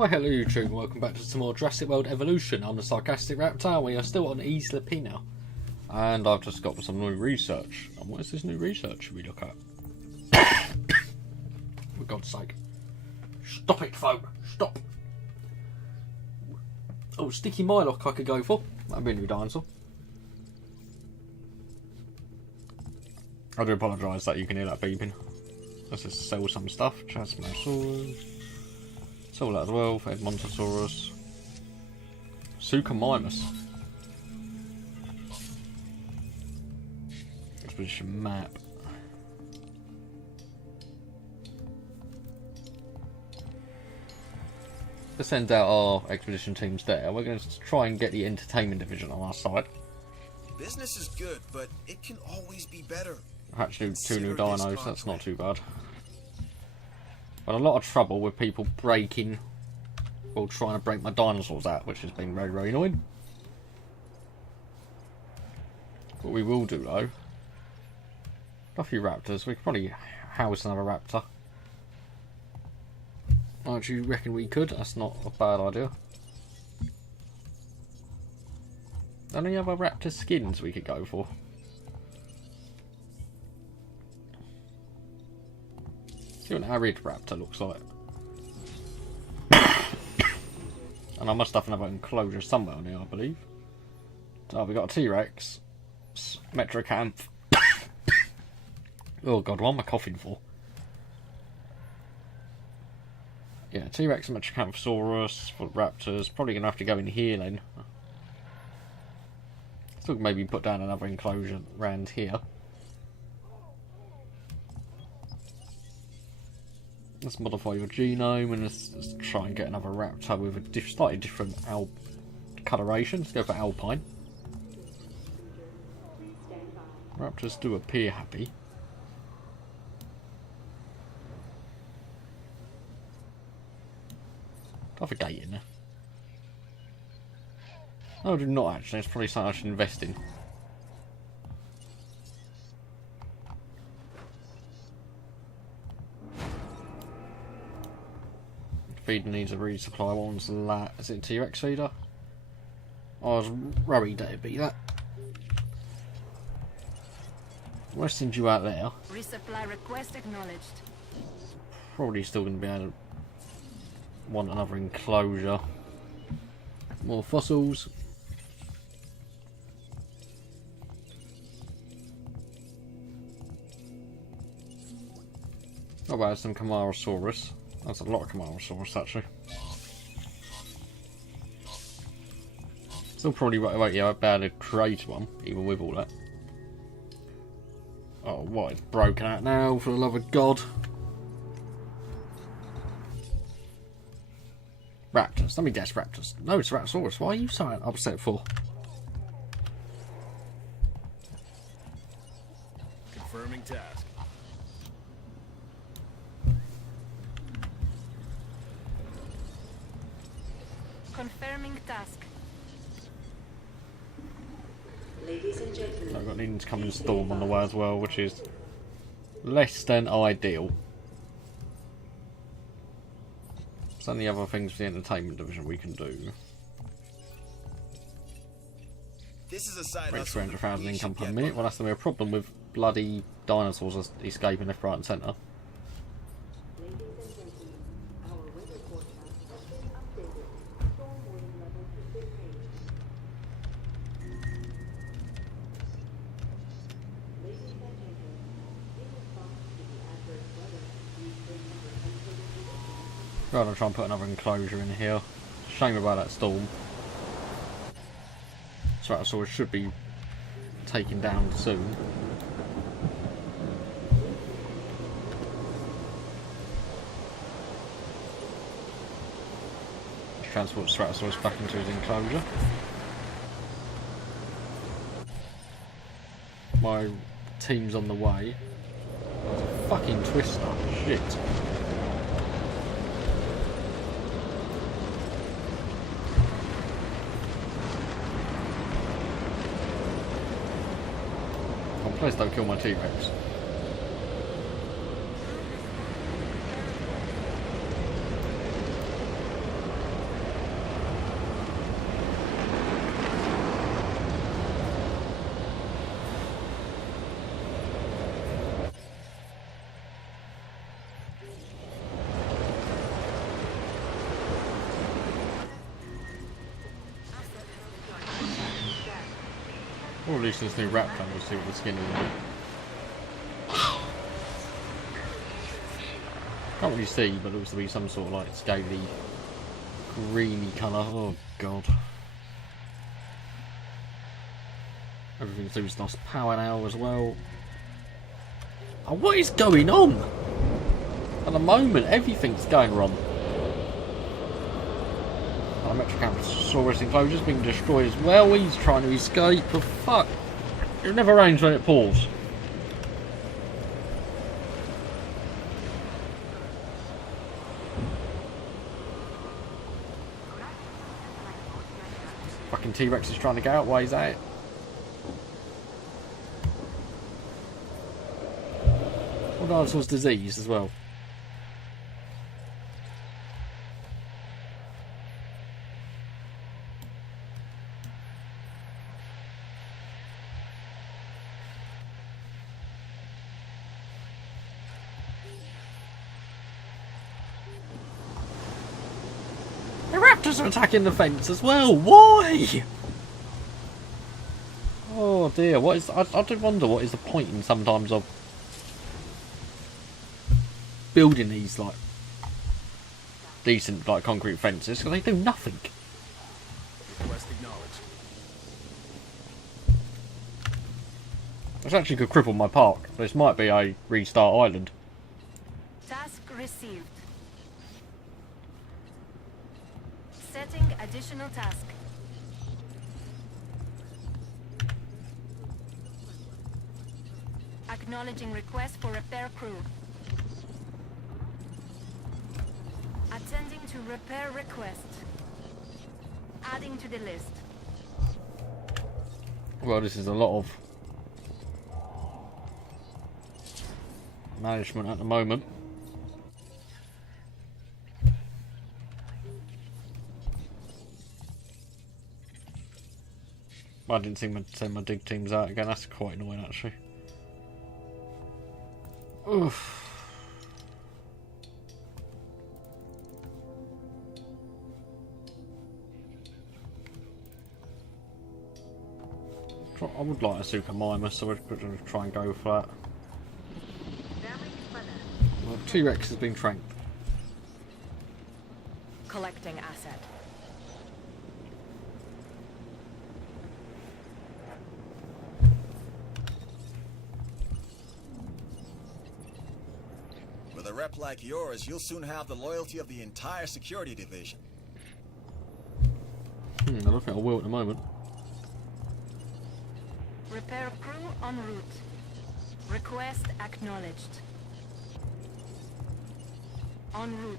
Why hello YouTube and welcome back to some more Jurassic World Evolution. I'm the Sarcastic Raptor and we are still on Isla Pina. And I've just got some new research. And what is this new research should we look at? For God's sake. Stop it, folk! Stop! Oh, Sticky Mylock I could go for. That'd be a new dinosaur. I do apologise that you can hear that beeping. Let's just sell some stuff. Chasmosaurus. Sell that as well. Edmontosaurus. Suchomimus. Expedition map. Let's send out our expedition teams there. We're going to try and get the entertainment division on our side. Business is good, but it can always be better. Actually, 2 new dinos, that's not too bad. But a lot of trouble with people breaking, or trying to break my dinosaurs out, which has been very, very annoying. What we will do though, a few raptors, we could probably house another raptor. Oh, do you reckon we could? That's not a bad idea. Any other raptor skins we could go for? See what an arid raptor looks like. And I must have another enclosure somewhere on here, I believe. So we've got a T-Rex, Metrocanth. Oh god, what am I coughing for? Yeah, T-Rex and Metrocanthosaurus for raptors. Probably going to have to go in here then. Still maybe put down another enclosure around here. Let's modify your genome and let's try and get another raptor with a slightly different coloration. Let's go for alpine. Raptors do appear happy. Do I have a gate in there? No, I do not actually. It's probably something I should invest in. Feeder needs a resupply. One's that. Is it a T-Rex feeder? I was worried that it'd be that. Let's send you out there. Resupply request acknowledged. Probably still going to be able to want another enclosure. More fossils. How about some Camarasaurus? That's a lot of Camarasaurus actually. Still probably won't be able to create one, even with all that. Oh, what? It's broken out now, for the love of God. Raptors. Let me guess, raptors. No, it's Raptosaurus. Why are you so upset for? Confirming task. Confirming task. Ladies and gentlemen, I've got an incoming storm on the way as well, which is less than ideal. So any other things for the entertainment division we can do? This is a side Reach hustle 300,000 we income should per get minute. Well, that's going to be a problem with bloody dinosaurs escaping left, right and centre. ladies and gentlemen, our weather forecast has been updated. Storm warning levels have been raised. Ladies and gentlemen, in response to the adverse weather, please bring your unpredictable Rather than try and put another enclosure in here. Shame about that storm. Ceratosaurus should be taken down soon. Transport Ceratosaurus back into his enclosure. My team's on the way. Fucking twister. Shit. Please don't kill my T-Rex. Or at least this new Raptor, we'll see what the skin is like. Can't really see, but it looks to be some sort of like scaly, greeny colour. Oh god. Everything seems nice power now as well. Oh, what is going on? At the moment, everything's going wrong. Dinosaurus enclosure's being destroyed as well. He's trying to escape. But fuck. It never rains when it pours. Fucking T-Rex is trying to get out. Why is that? Well, dinosaur's disease as well. The raptors are attacking the fence as well. Why? Oh dear. What is? I do wonder what is the point in sometimes of building these like decent like concrete fences because they do nothing. Request acknowledged. This actually could cripple my park. This might be a restart island. Task received. Setting additional task. Acknowledging request for repair crew. Attending to repair request. Adding to the list. Well, this is a lot of management at the moment. I didn't send my dig teams out again. That's quite annoying, actually. Oof. I would like a Suchomimus, so we'd try and go for that. Well, T-Rex has been tranked. Collecting asset. With a rep like yours, you'll soon have the loyalty of the entire security division. I don't think I will at the moment. Repair crew en route. Request acknowledged. En route.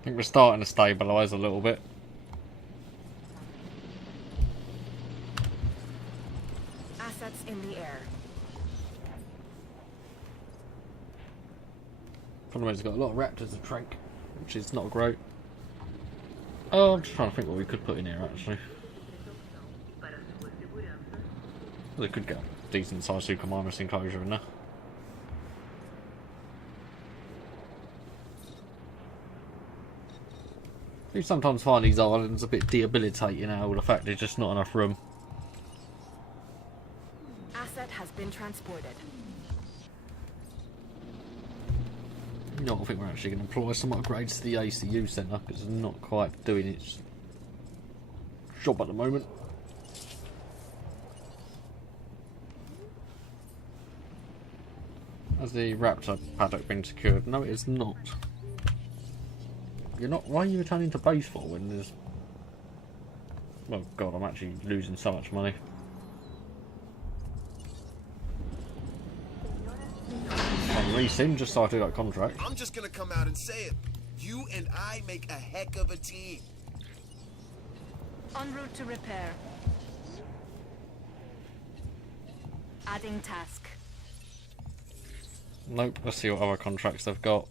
I think we're starting to stabilise a little bit. Assets in the air. Problem is, it's got a lot of raptors to trank, which is not great. Oh, I'm just trying to think what we could put in here actually. They could get a decent sized Suchomimus enclosure in there. You sometimes find these islands a bit debilitating out of the fact there's just not enough room. Asset has been transported. No, I think we're actually going to employ some upgrades to the ACU centre because it's not quite doing its job at the moment. Has the Raptor paddock been secured? No, it is not. You're not. Why are you returning to base for when there's? Oh god, I'm actually losing so much money. I'm leasing just so I do that contract. I'm just gonna come out and say it. You and I make a heck of a team. En route to repair. Adding task. Nope. Let's see what other contracts they've got.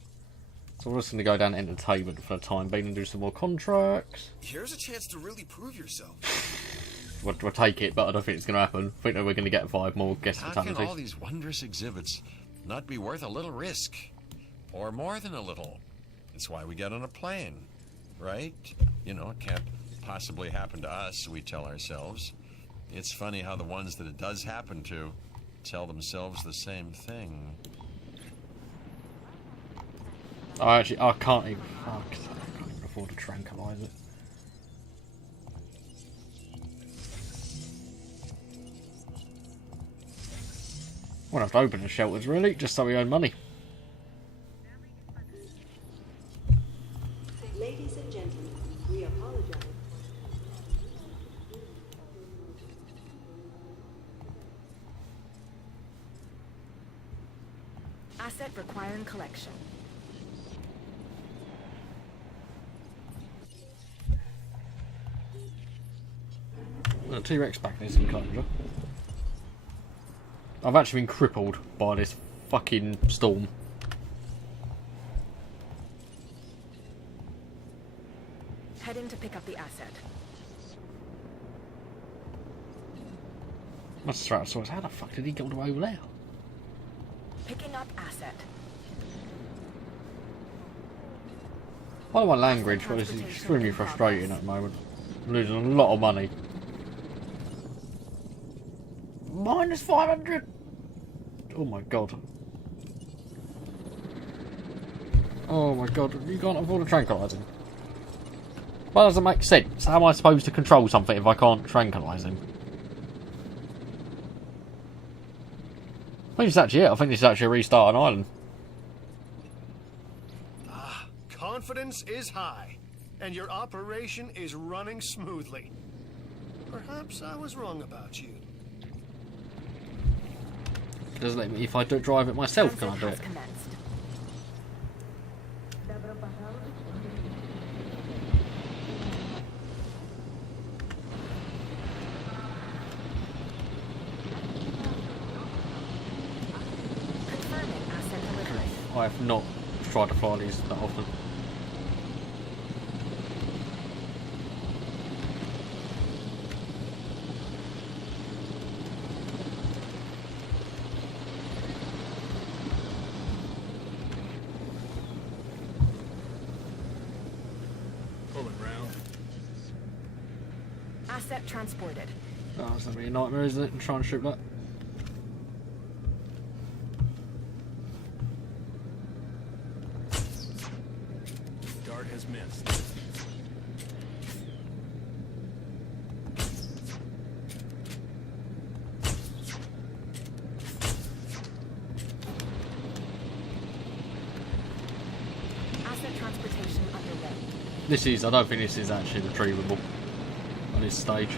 So we're just going to go down to entertainment for the time being and do some more contracts. Here's a chance to really prove yourself. We'll take it, but I don't think it's going to happen. I think that we're going to get 5 more guest How can all fatalities. these wondrous exhibits not be worth a little risk? Or more than a little? It's why we get on a plane. right? You know, it can't possibly happen to us, we tell ourselves. It's funny how the ones that it does happen to tell themselves the same thing. I can't even. Fuck, I can't even afford to tranquilise it. We'll have to open the shelters, really, just so we earn money. Ladies and gentlemen, we apologize. Asset requiring collection. The T-Rex back in this enclosure. I've actually been crippled by this fucking storm. Heading to pick up the asset. That's Stratosaurus. How the fuck did he get all the way over there? Picking up asset. By my language, but this is extremely frustrating at the moment. I'm losing a lot of money. Minus 500! Oh my god. Oh my god, you can't afford a tranquilise him. That doesn't make sense. How am I supposed to control something if I can't tranquilise him? I think it's actually it. I think this is actually a restart an island. Confidence is high, and your operation is running smoothly. Perhaps I was wrong about you. Doesn't let me, if I don't drive it myself, can I do it? Transit has commenced. Confirming asset delivery. I have not tried to fly these that often. Asset transported. Oh, that's gonna be a nightmare, isn't it? And try and shoot that. Dart has missed. Asset transportation underway. This is, I don't think this is actually retrievable on this stage.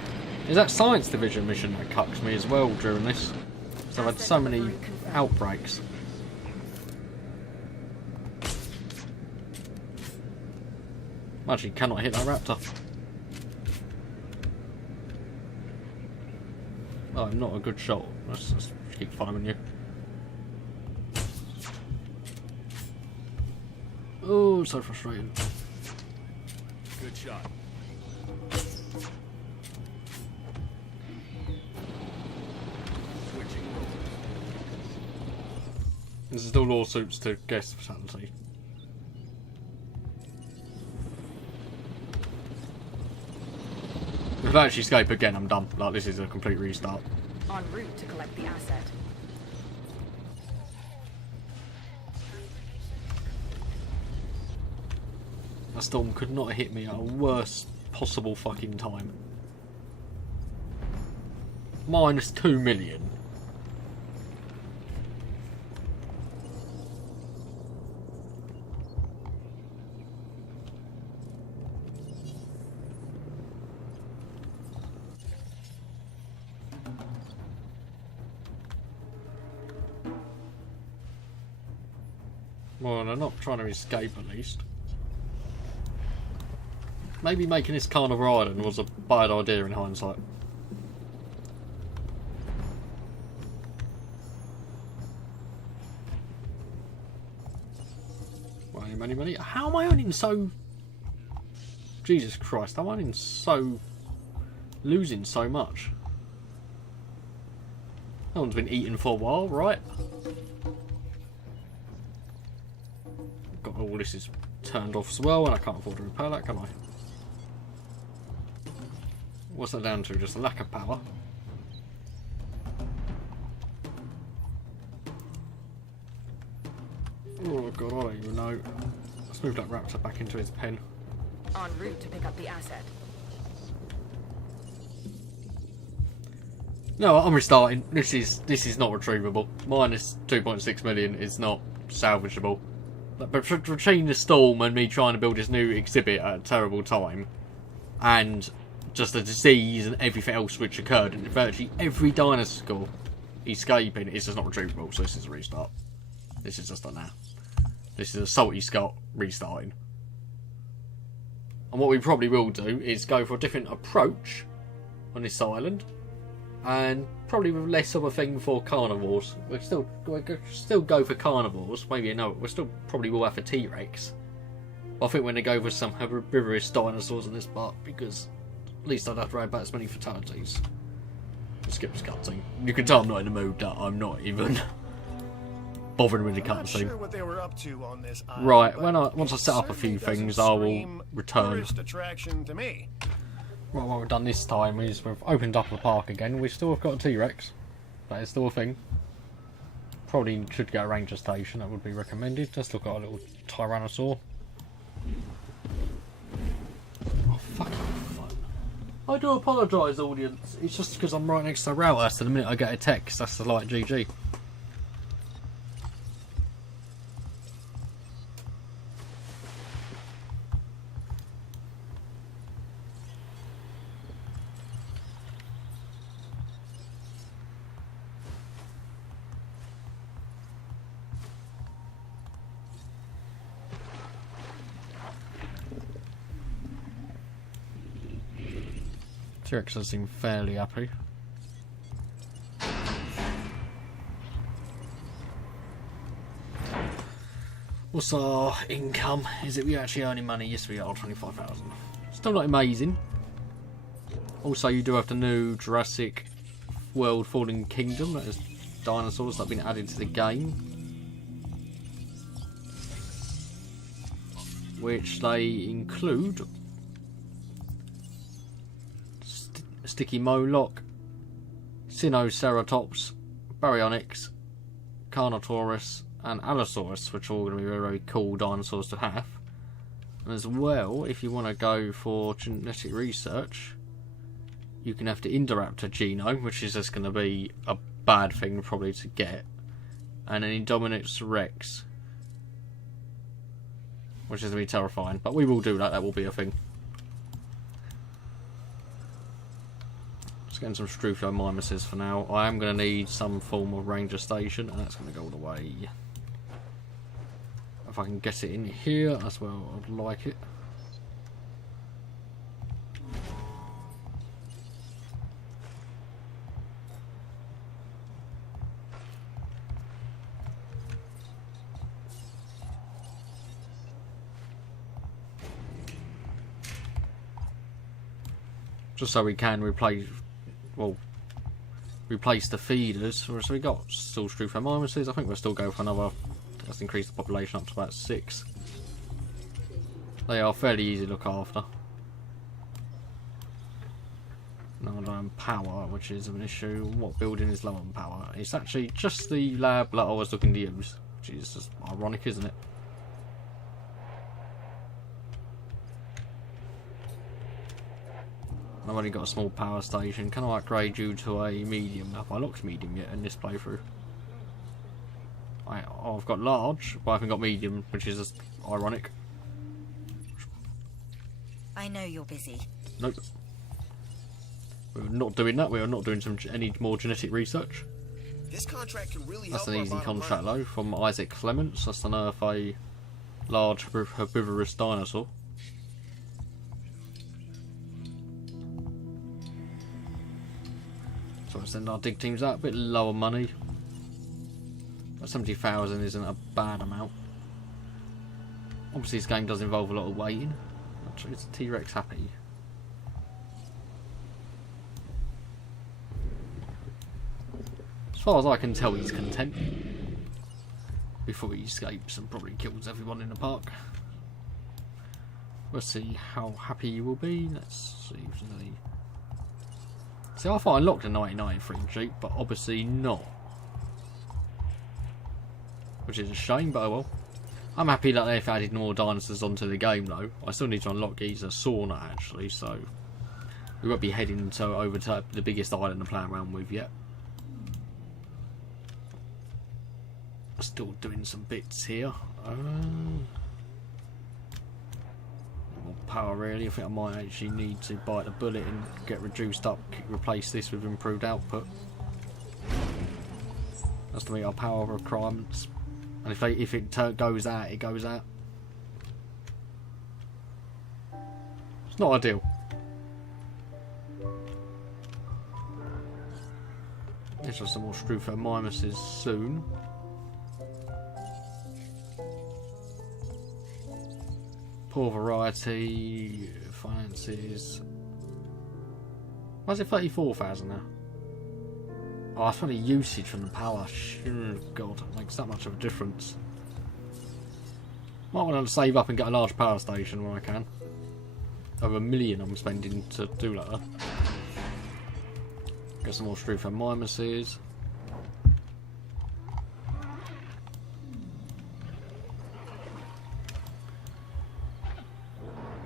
Is that Science Division mission that cucks me as well during this? So I've had so many outbreaks. Actually, cannot hit that raptor. Oh, I'm not a good shot. Let's just keep following you. Oh, so frustrating. Good shot. Switching roles. There's still lawsuits to guess fatality. If I actually escape again, I'm done. Like, this is a complete restart. En route to collect the asset. A storm could not have hit me at a worse possible fucking time. Minus 2 million. Well, they're not trying to escape at least. Maybe making this Carnival Island was a bad idea in hindsight. Money. How am I earning so... Jesus Christ, I'm earning so... losing so much. No one's been eating for a while, right? God, all this is turned off as well, and I can't afford to repair that, can I? What's that down to? Just a lack of power. Oh god, I don't even know. Let's move that Raptor back into his pen. En route to pick up the asset. No, I'm restarting. This is not retrievable. Minus 2.6 million is not salvageable. But between the storm and me trying to build this new exhibit at a terrible time, and just the disease and everything else which occurred, and virtually every dinosaur escaping, it's just not retrievable. So this is a restart. This is just done now. This is a Salty Scott restarting. And what we probably will do is go for a different approach on this island, and probably with less of a thing for carnivores. We'll still go for carnivores. Maybe we still probably will have a T-Rex. But I think we're going to go for some herbivorous dinosaurs in this part, because at least I don't have to worry about as many fatalities. Skip this cutscene. You can tell I'm not in the mood. That I'm not even bothering with the cutscene. Sure what they were up to on this island, right, but once I set up a few certainly things, doesn't I will scream return. tourist attraction to me. Right, what we've done this time is we've opened up the park again. We still have got a T-Rex. That is still a thing. Probably should get a ranger station. That would be recommended. Let's look at our little Tyrannosaur. Oh, fucking phone. I do apologise, audience. It's just because I'm right next to the router, so the minute I get a text, that's the light GG. T-Rex does seem fairly happy. What's our income? Is it we actually earning money? Yes, we are. 25,000. Still not amazing. Also, you do have the new Jurassic World Fallen Kingdom. That is dinosaurs that have been added to the game, which they include Sticky Moloch, Sinoceratops, Baryonyx, Carnotaurus, and Allosaurus, which are all going to be very, very cool dinosaurs to have. And as well, if you want to go for genetic research, you can have the Indoraptor genome, which is just going to be a bad thing probably to get, and an Indominus Rex, which is going to be terrifying. But we will do that. That will be a thing. Getting some Struthiomimuses for now. I am going to need some form of ranger station, and that's going to go all the way. If I can get it in here, that's where I'd like it. Just so we can replace the feeders. So we got still Struthiomimuses. I think we'll still go for another. Let's increase the population up to about 6. They are fairly easy to look after. No, I don't have power, which is an issue. What building is low on power? It's actually just the lab that I was looking to use, which is just ironic, isn't it? I've only got a small power station. Can I upgrade you to a medium? Have I locked medium yet in this playthrough? I've got large, but I haven't got medium, which is just ironic. I know you're busy. Nope. We're not doing that. We are not doing any more genetic research. This contract can really That's help an our easy bottom contract line. though, from Isaac Clements. That's to unearth a large herbivorous dinosaur. So we'll send our dig teams out, a bit lower money. But 70,000 isn't a bad amount. Obviously this game does involve a lot of waiting. Is T-Rex happy? As far as I can tell, he's content. Before he escapes and probably kills everyone in the park. We'll see how happy you will be. Let's see if there's any... See, I thought I unlocked a 1993 Jeep, but obviously not. Which is a shame, but oh well. I'm happy that they've added more dinosaurs onto the game though. I still need to unlock Giza Sauna actually, so we won't be heading to over to the biggest island to play around with yet. Still doing some bits here. More power really. I think I might actually need to bite the bullet and get reduced up, replace this with improved output. That's to meet our power requirements. And if it goes out, it goes out. It's not ideal. There's some more Struthomimises soon. Poor variety, finances. Why is it 34,000 now? Oh, that's funny usage from the power. God, it makes that much of a difference. Might want to save up and get a large power station where I can. Over $1 million I'm spending to do that. Get some more Struthomimises.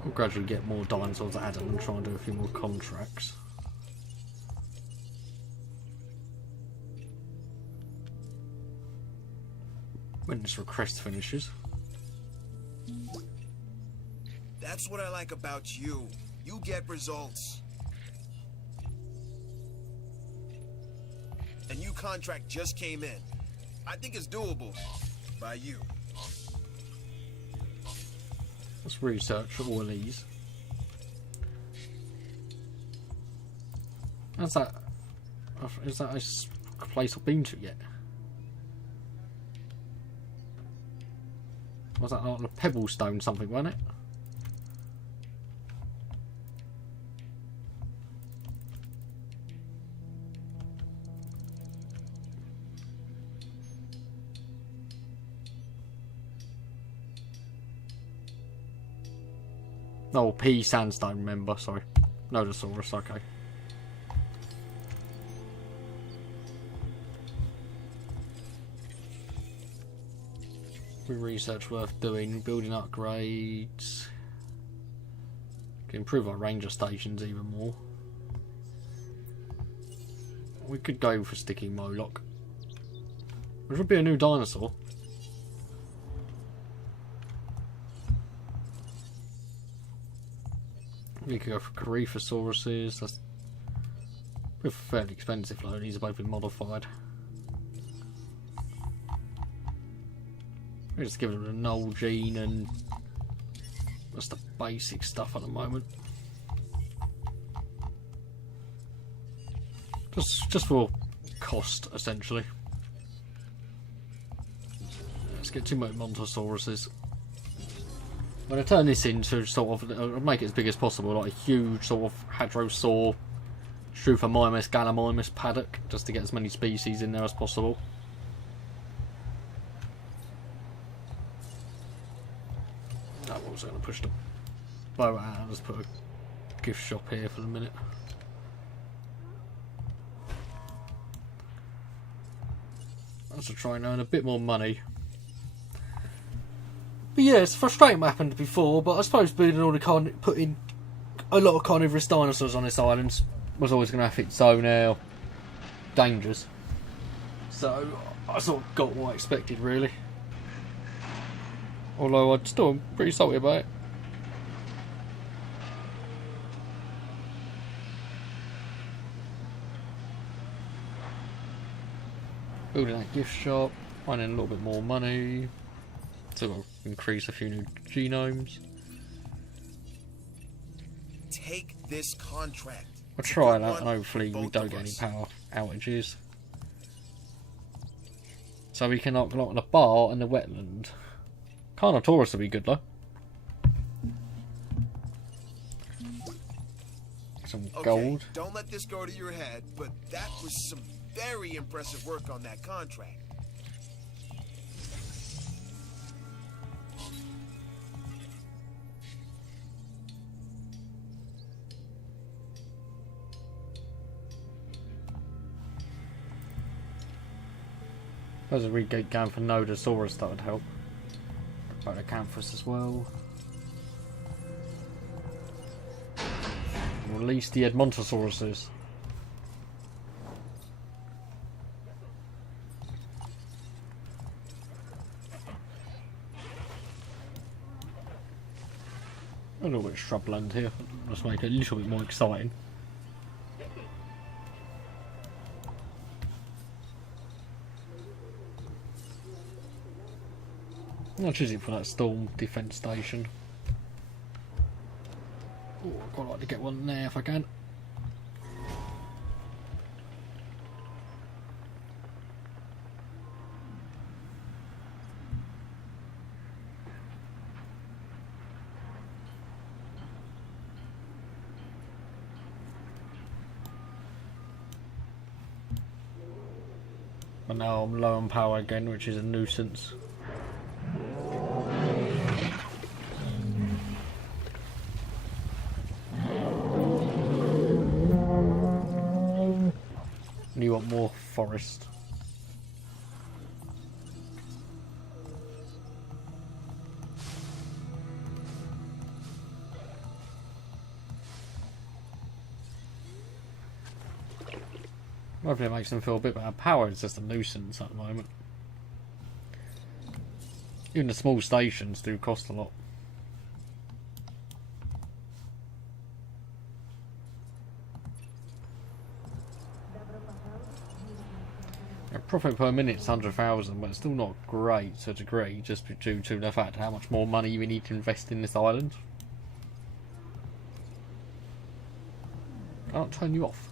We'll gradually get more dinosaurs added and try and do a few more contracts. When this request finishes. That's what I like about you. You get results. A new contract just came in. I think it's doable. By you. Let's research all of these. Is that a place I've been to yet? Was that like a pebblestone something, wasn't it? Oh, P sandstone, remember, sorry. Nodosaurus, okay. Research worth doing, building upgrades. Can improve our ranger stations even more. We could go for sticky Moloch. Which would be a new dinosaur. We could go for Coryphosauruses. That's fairly expensive though, these have both been modified. We're just giving them a null gene and that's the basic stuff at the moment. Just for cost, essentially. Let's get 2 more Montosauruses. I'm going to turn this into sort of, make it as big as possible, like a huge sort of Hadrosaur, Struthomimimus, Gallimimus paddock, just to get as many species in there as possible. I'm also going to push the bow out and just put a gift shop here for the minute. That's to try and earn a bit more money. But yeah, it's frustrating what happened before, but I suppose putting a lot of carnivorous dinosaurs on this island was always going to have its own dangers. So I sort of got what I expected, really. Although I'm still pretty salty about it. Building that gift shop, finding a little bit more money. So got to increase a few new genomes. Take this contract. I'll try that and hopefully we don't get any power outages. So we can knock the bar and the wetland. Carnotaurus will be good though. Some gold. Don't let this go to your head, but that was some very impressive work on that contract. Suppose if we get going for Nodosaurus, that would help. Photocanthus as well. Release the Edmontosauruses. A little bit of shrubland here, just make it a little bit more exciting. I'll choose it for that storm defence station. Oh, I'd quite like to get one there if I can. But now I'm low on power again, which is a nuisance. And you want more forest. Hopefully it makes them feel a bit better. Power is just a nuisance at the moment. Even the small stations do cost a lot. Yeah, profit per minute's 100,000, but it's still not great to a degree, just due to the fact how much more money we need to invest in this island. Can't turn you off.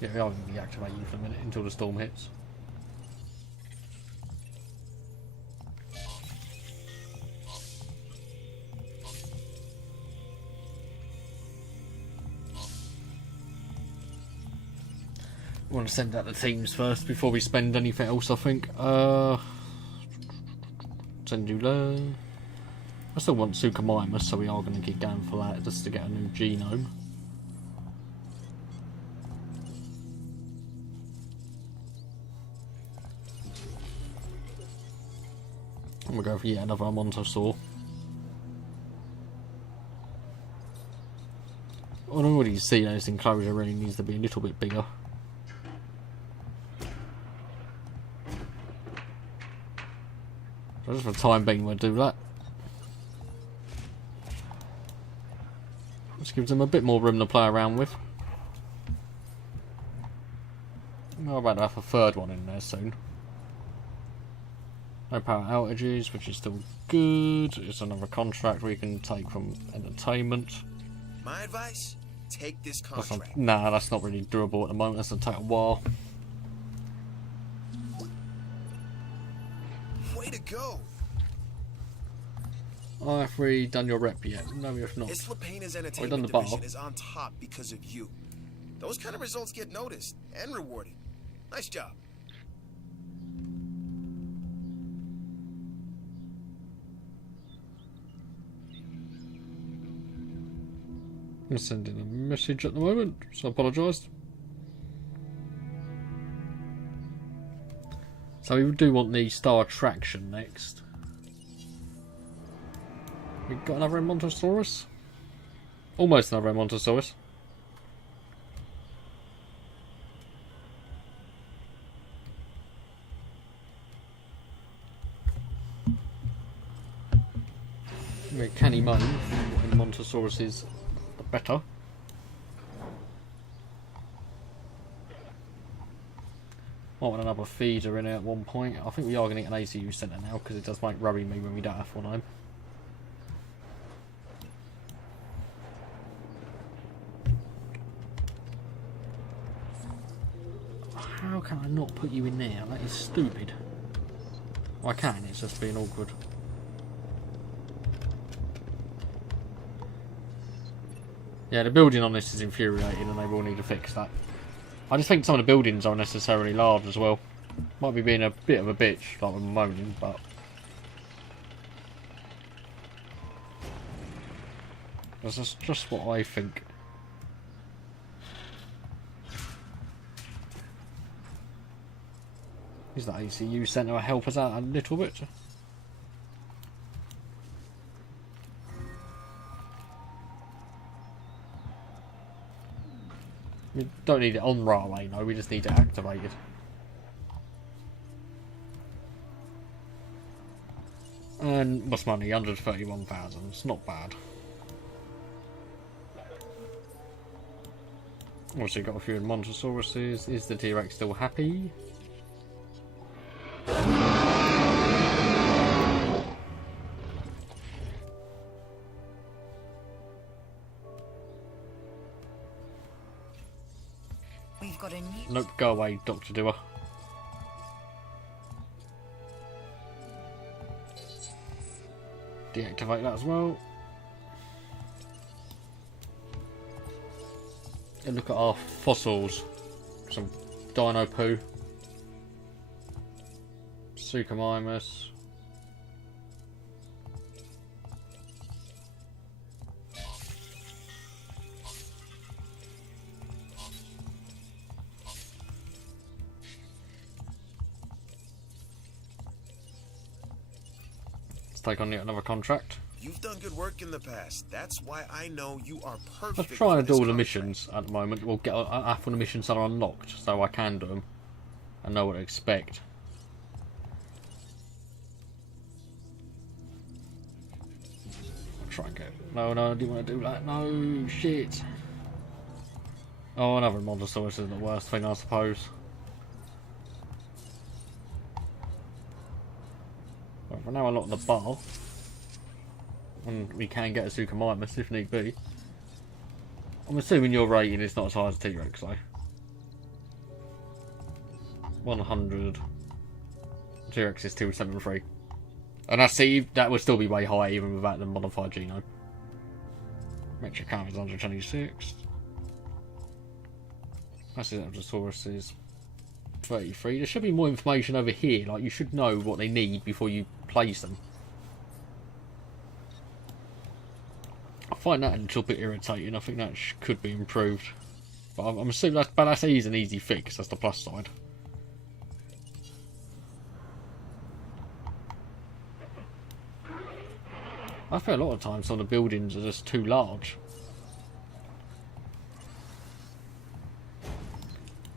Yeah, we are going to deactivate you for a minute until the storm hits. We want to send out the teams first before we spend anything else, I think. Send you there. I still want Suchomimus, so we are going to keep going for that just to get a new genome. And we'll go for yet another Montosaur. I already see this enclosure really needs to be a little bit bigger. So just for the time being we'll do that. Just gives them a bit more room to play around with. I'm about to have a third one in there soon. No power outages, which is still good. It's another contract we can take from entertainment. My advice? Take this That's contract. nah, that's not really durable at the moment. That's going to take a while. Way to go! Have we done your rep yet? No, we have not. Islapena's done entertainment the bar. division is on top because of you. Those kind of results get noticed and rewarded. Nice job. I'm sending a message at the moment, so I apologise. So we do want the star attraction next. We got another Edmontosaurus? Almost another Edmontosaurus. We're canny mode. Edmontosaurus is better. Might want another feeder in it at one point. I think we are going to get an ACU centre now because it does make worry me when we don't have one home. How can I not put you in there? That is stupid. Well, I can, it's just being awkward. Yeah, the building on this is infuriating and they will need to fix that. I just think some of the buildings are unnecessarily large as well. Might be being a bit of a bitch, like I'm moaning, but... that's just what I think. Use that ACU centre to help us out a little bit. We don't need it on railway, no, we just need it activated. And what's money? 131,000. It's not bad. Obviously got a few Montosauruses. Is the T-Rex still happy? We've got a new... Nope, go away, Dr. Doer. Deactivate that as well. And look at our fossils. Some dino poo. Suchomimus. Let's take on yet another contract. You've done good work in the past. That's why I know you are I'm perfect. trying to for do all this the contract. missions at the moment. We'll get half of the missions that are unlocked, so I can do them and know what to expect. I'll try and get. No, I didn't want to do that. No, shit. Oh, another Montosaurus isn't the worst thing, I suppose. Well, for now, I lock the bar. And we can get a Suchomimus if need be. I'm assuming your rating is not as high as T-Rex though. 100. T-Rex is 273. And I see that would still be way high even without the modified genome. Metric count is 126. Massive Apatosaurus is 33. There should be more information over here. Like, you should know what they need before you place them. I find that a little bit irritating. I think that could be improved. But I'm assuming that's an easy fix. That's the plus side. I feel a lot of times some of the buildings are just too large.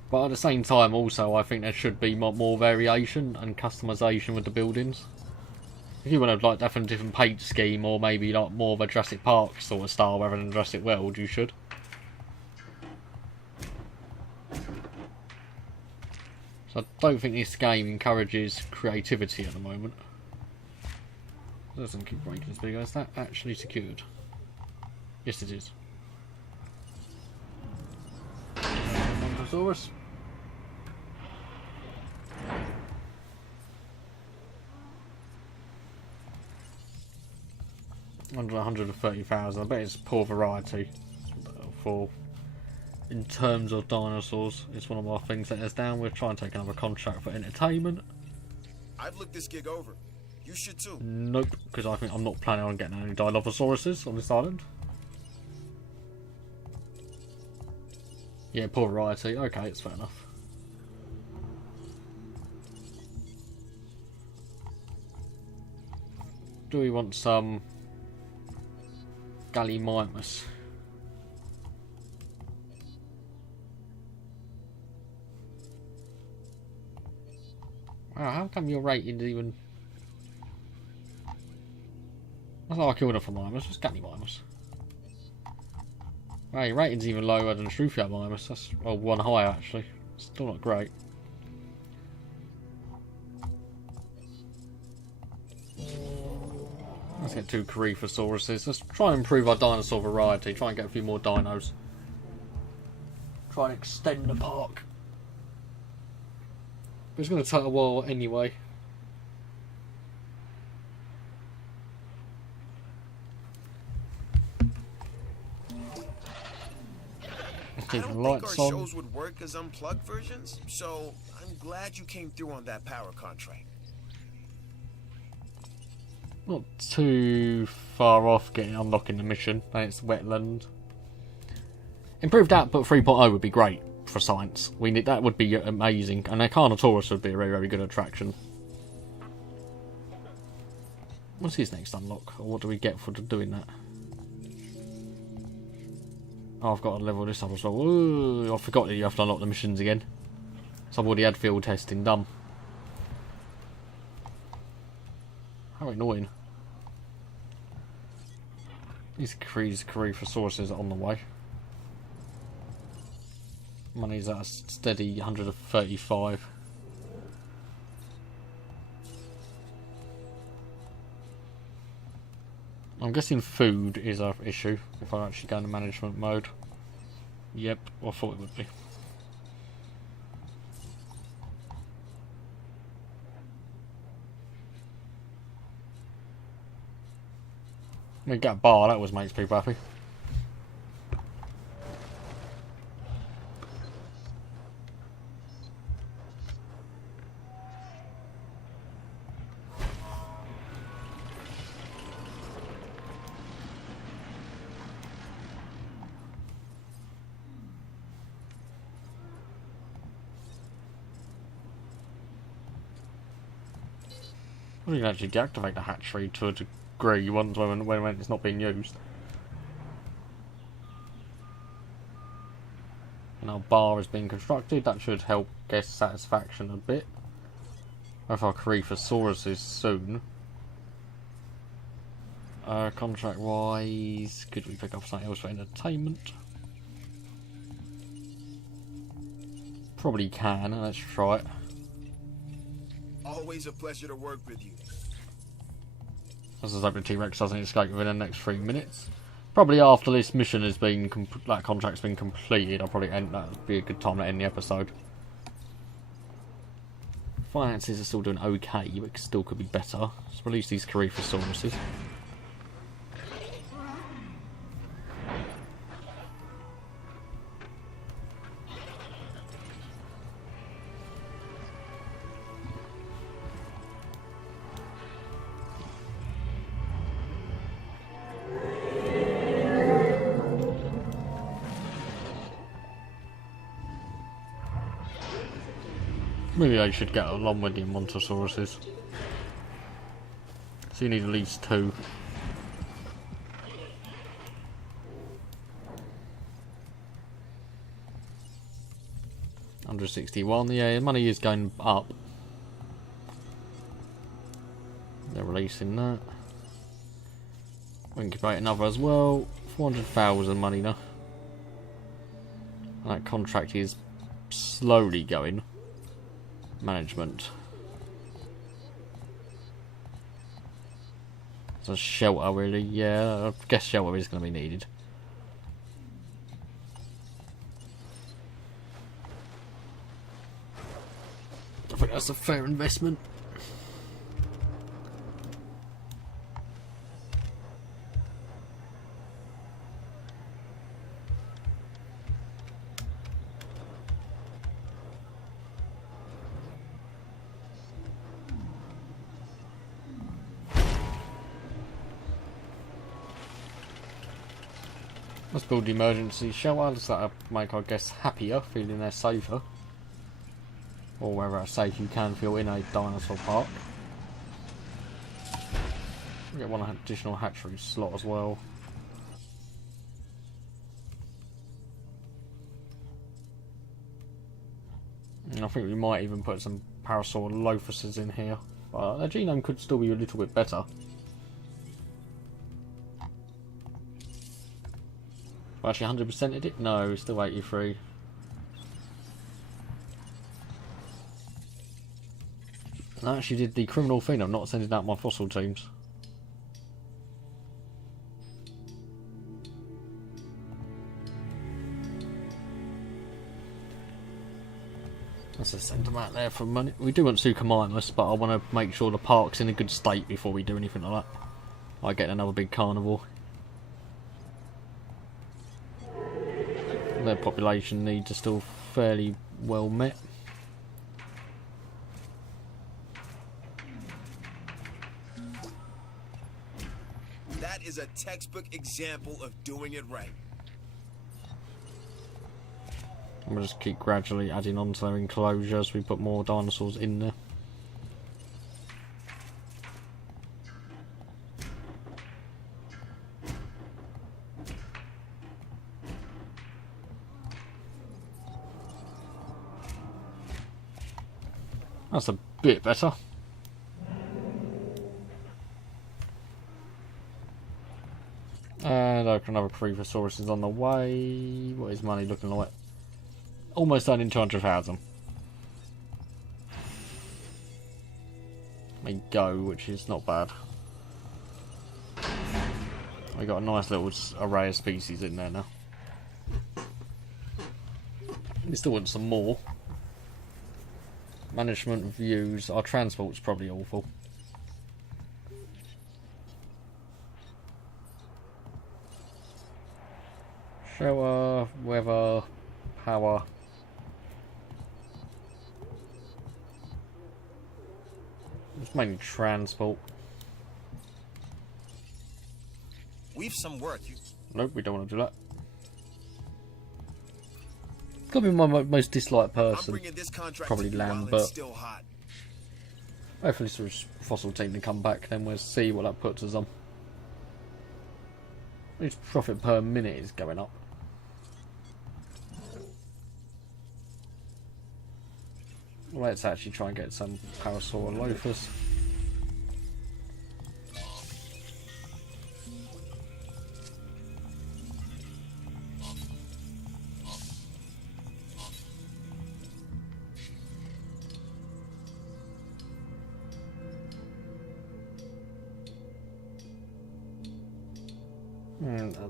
But at the same time also I think there should be more variation and customization with the buildings. If you want to like have a different paint scheme or maybe like more of a Jurassic Park sort of style rather than Jurassic World, you should. So I don't think this game encourages creativity at the moment. It doesn't keep breaking as big. Is that actually secured? Yes it is. Dinosaurs. Under 130,000. I bet it's poor variety for in terms of dinosaurs. It's one of our things that is down. We'll try and take another contract for entertainment. I've looked this gig over. You should too. Nope, because I think I'm not planning on getting any Dilophosaurus on this island. Yeah, poor variety. Okay, it's fair enough. Do we want some Gallimimus? Wow, how come your rating even... I thought I killed enough for Mimus. It's Gallimimus. Wow, your rating's even lower than Mimus. That's, well, one higher actually. Still not great. Let's get 2 Coryphosauruses. Let's try and improve our dinosaur variety. Try and get a few more dinos. Try and extend the park. But it's going to take a while anyway. Let's I keep don't the think lights our on. shows would work as unplugged versions, so I'm glad you came through on that power contract. Not too far off unlocking the mission. And it's wetland. Improved output 3.0 would be great. for science. We need that would be amazing, and a Carnotaurus would be a very, very good attraction. What's his next unlock, or what do we get for doing that? Oh, I've got to level this up as well. Ooh, I forgot that you have to unlock the missions again. So I've already had field testing done. How annoying. These Coryphosaurus are on the way. Money's at a steady 135. I'm guessing food is our issue if I actually go into management mode. Yep, I thought it would be. I mean, get a bar, that always makes people happy. Well, you can actually deactivate the hatchery to a degree once when it's not being used. And our bar is being constructed. That should help guest satisfaction a bit. With our Coryphosaurus soon. Contract wise, could we pick up something else for entertainment? Probably can. Let's try it. Always a pleasure to work with you. As I hope the T-Rex doesn't escape within the next 3 minutes. Probably after this mission has been, that contract's been completed, I'll probably end, that would be a good time to end the episode. Finances are still doing okay, but still could be better. Let's release these Coryphosauruses. Maybe I should get along with the Montosauruses. So you need at least 2. $161, yeah, money is going up. They're releasing that. Incubate another as well. 400,000 money now. And that contract is slowly going. Management. So shelter really, yeah, I guess shelter is going to be needed. I think that's a fair investment. Let's build the emergency shelter. That'll make our guests happier, feeling they're safer. Or wherever safe you can feel in a dinosaur park. We'll get one additional hatchery slot as well. And I think we might even put some Parasaurolophuses in here. But their genome could still be a little bit better. Actually 100%ed it? No, still 83. And I actually did the criminal thing of not sending out my fossil teams. Let's just send them out there for money. We do want Suchomimus, but I want to make sure the park's in a good state before we do anything like that. I get another big carnivore. Their population needs are still fairly well met. That is a textbook example of doing it right. And we'll just keep gradually adding on to their enclosure as we put more dinosaurs in there. That's a bit better. And another Creeposaurus is on the way. What is money looking like? Almost earning 200,000. We go, which is not bad. We got a nice little array of species in there now. We still want some more. Management views. Our transport's probably awful. Shelter, weather, power. It's mainly transport. We've some work. Nope, we don't want to do that. Gotta be my most disliked I'm person. bringing this contract Probably to you while Lamb, it's but still hot. hopefully for his fossil team to come back, then we'll see what that puts us on. His profit per minute is going up. Let's actually try and get some Parasaurolophus.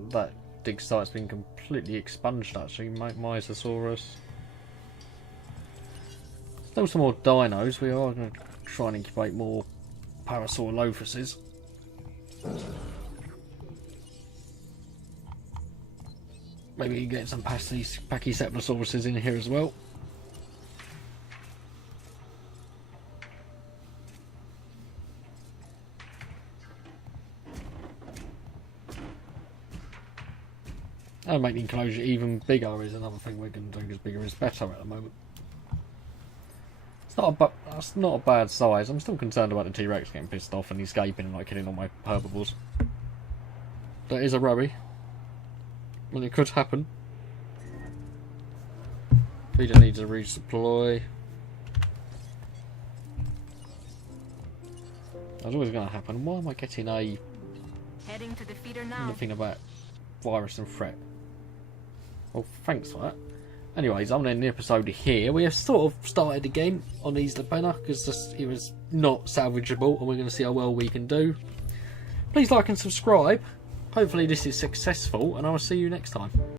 That dig site's been completely expunged actually, Mysosaurus. Still some more dinos, we are going to try and incubate more Parasaurolophuses. Maybe get some Pachycephalosauruses in here as well. And make the enclosure even bigger is another thing we're going to do, because bigger is better at the moment. That's not a bad size. I'm still concerned about the T-Rex getting pissed off and escaping and like killing all my herbivores. That is a worry. Well, it could happen. Feeder needs a resupply. That's always going to happen. Why am I getting a Heading to the feeder now. nothing about virus and threat? Well, thanks for that. Anyways, I'm ending the episode here. We have sort of started again on Isla Pena because it was not salvageable, and we're going to see how well we can do. Please like and subscribe. Hopefully this is successful, and I will see you next time.